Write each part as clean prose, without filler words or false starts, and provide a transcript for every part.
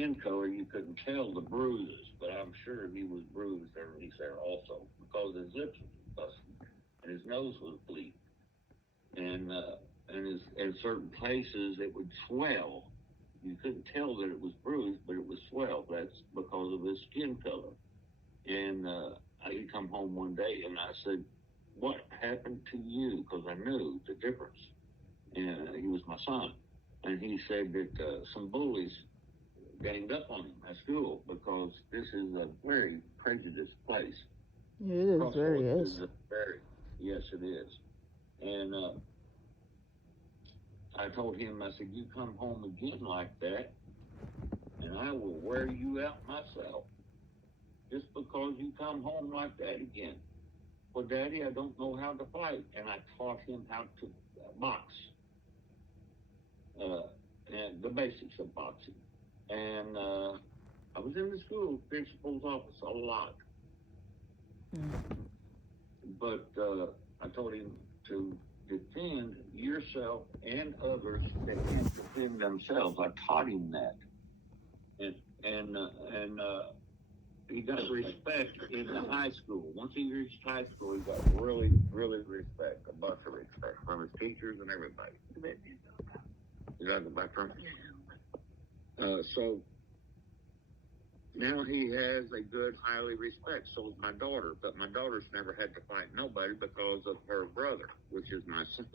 skin color, you couldn't tell the bruises, but I'm sure he was bruised underneath there also because his lips were busted and his nose was bleeding, and in certain places it would swell. You couldn't tell that it was bruised, but it was swell. That's because of his skin color. And he come home one day, and I said, "What happened to you?" Because I knew the difference. And he was my son, and he said that some bullies ganged up on him at school because this is a very prejudiced place. It is very Crossroads is is. a very, yes, it is. And I told him, I said, "You come home again like that, and I will wear you out myself just because you come home like that again." "Well, Daddy, I don't know how to fight." And I taught him how to box, uh, and the basics of boxing. And I was in the school principal's office a lot, Mm. but I told him to defend yourself and others that can't defend themselves. I taught him that, and and he got respect in the high school. Once he reached high school, he got really, really respect, a bunch of respect from his teachers and everybody. You got the background. So now he has a good, highly respect. So is my daughter, but my daughter's never had to fight nobody because of her brother, which is my son.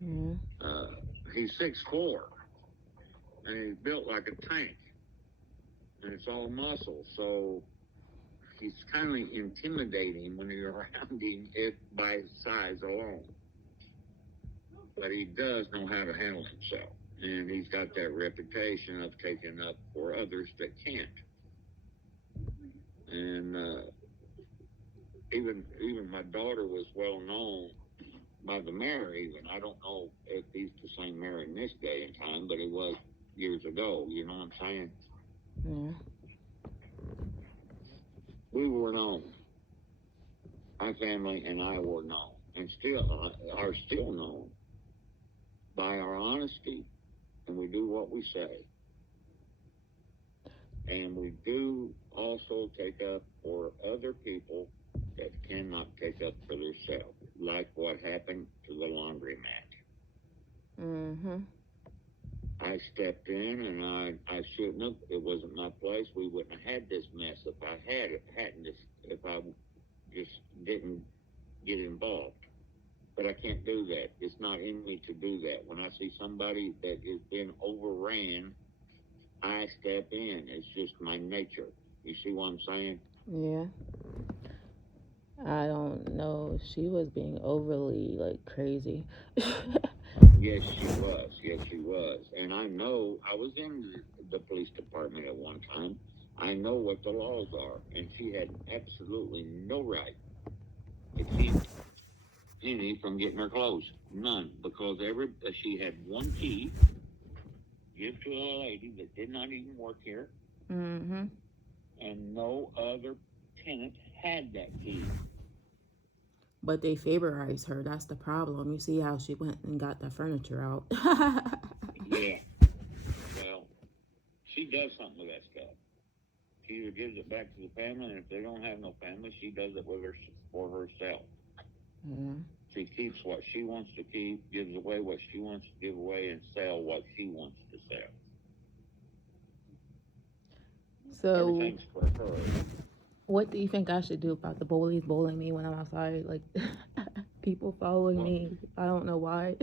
Yeah. Uh, he's 6'4", and he's built like a tank, and it's all muscle. So he's kind of intimidating when you're around him if by his size alone. But he does know how to handle himself, and he's got that reputation of taking up for others that can't. And even my daughter was well known by the mayor. Even I don't know if he's the same mayor in this day and time, but he was years ago. You know what I'm saying? Yeah. We were known. My family and I were known, and still are still known by our honesty, and we do what we say. And we do also take up for other people that cannot take up for themselves, like what happened to the laundromat. Mhm. I stepped in, and I shouldn't have. It wasn't my place. We wouldn't have had this mess if I hadn't if I just didn't get involved. But I can't do that. It's not in me to do that. When I see somebody that has been overran, I step in. It's just my nature. You see what I'm saying? Yeah. I don't know. She was being overly like crazy. Yes, she was. Yes, she was. And I know I was in the police department at one time. I know what the laws are, and she had absolutely no right to keep any from getting her clothes. None, because she had one key give to a lady that did not even work here, Mhm. and no other tenant had that key. But they favorized her. That's the problem. You see how she went and got the furniture out. Yeah, well, she does something with that stuff. She either gives it back to the family, and if they don't have no family, she does it with her for herself. Yeah. She keeps what she wants to keep, gives away what she wants to give away, and sell what she wants to sell. So, Everything's for her. what do you think I should do about the bullies bullying me when I'm outside? Like, people following Well, me. I don't know why.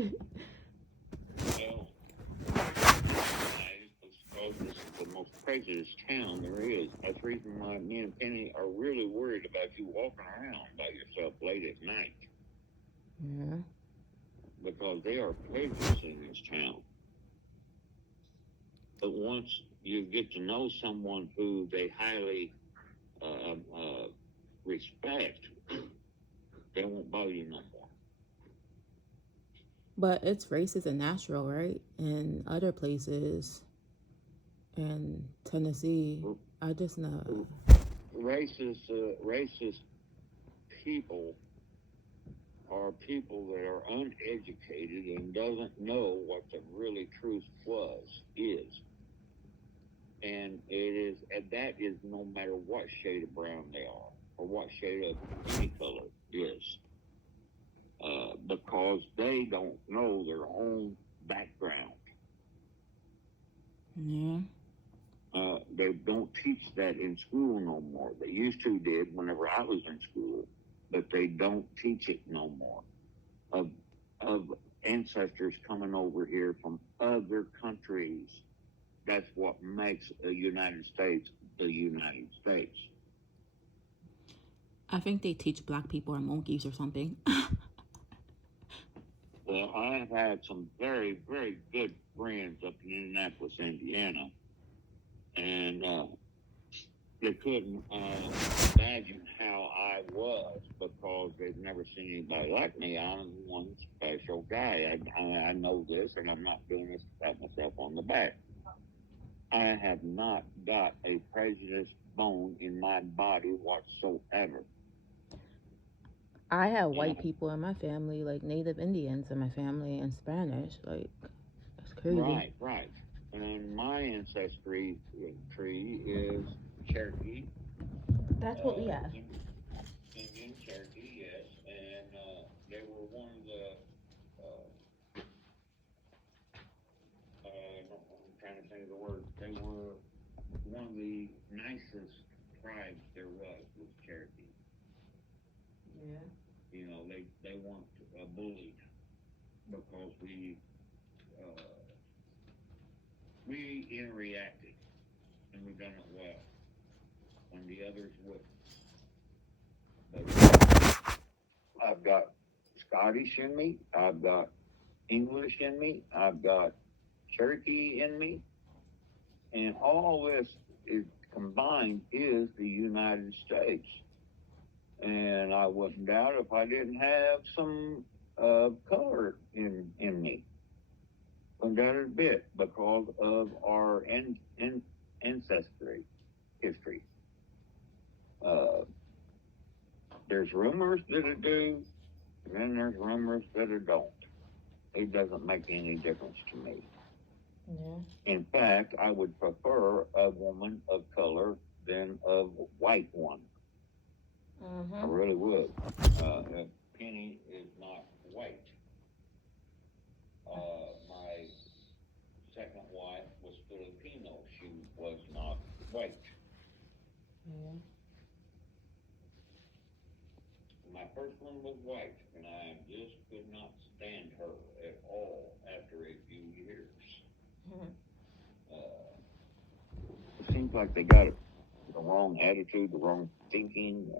well, because this is the most prejudiced town there is. That's the reason why me and Penny are really worried about you walking around by yourself late at night, Yeah. because they are prejudiced in this town. But once you get to know someone who they highly respect, they won't bother you no more. But it's racist and natural, right? In other places in Tennessee, I just know. Racist people are people that are uneducated and doesn't know what the really truth is. And that is no matter what shade of brown they are or what shade of any color is, because they don't know their own background. Yeah. They don't teach that in school no more. They used to did whenever I was in school, but they don't teach it no more. Of ancestors coming over here from other countries. That's what makes the United States the United States. I think they teach black people are monkeys or something. Well, I've had some very, very good friends up in Indianapolis, Indiana, and they couldn't imagine how I was because they've never seen anybody like me. I'm one special guy. I know this, and I'm not doing this to pat myself on the back. I have not got a prejudiced bone in my body whatsoever. I have white people in my family, like Native Indians in my family, and Spanish. Like, that's crazy. Right. And my ancestry tree is Cherokee, That's what we have. Indian Cherokee, yes, and they were one of the. I'm trying to think of the word. They were one of the nicest tribes there was Cherokee. Yeah. You know, they weren't bullied because we interacted and we done it well when the others wouldn't. But I've got Scottish in me. I've got English in me. I've got Cherokee in me, and all this is combined is the United States. And I wouldn't doubt if I didn't have some color in me. Wouldn't doubt it a bit because of our ancestry history. Uh, there's rumors that it do, and then there's rumors that it don't. It doesn't make any difference to me. Yeah. In fact, I would prefer a woman of color than a white one. I really would. Penny is not white. My second wife was Filipino. She was not white. Yeah. My first one was white, and I just could not stand her at all after a few years. It seems like they got the wrong attitude, the wrong thinking.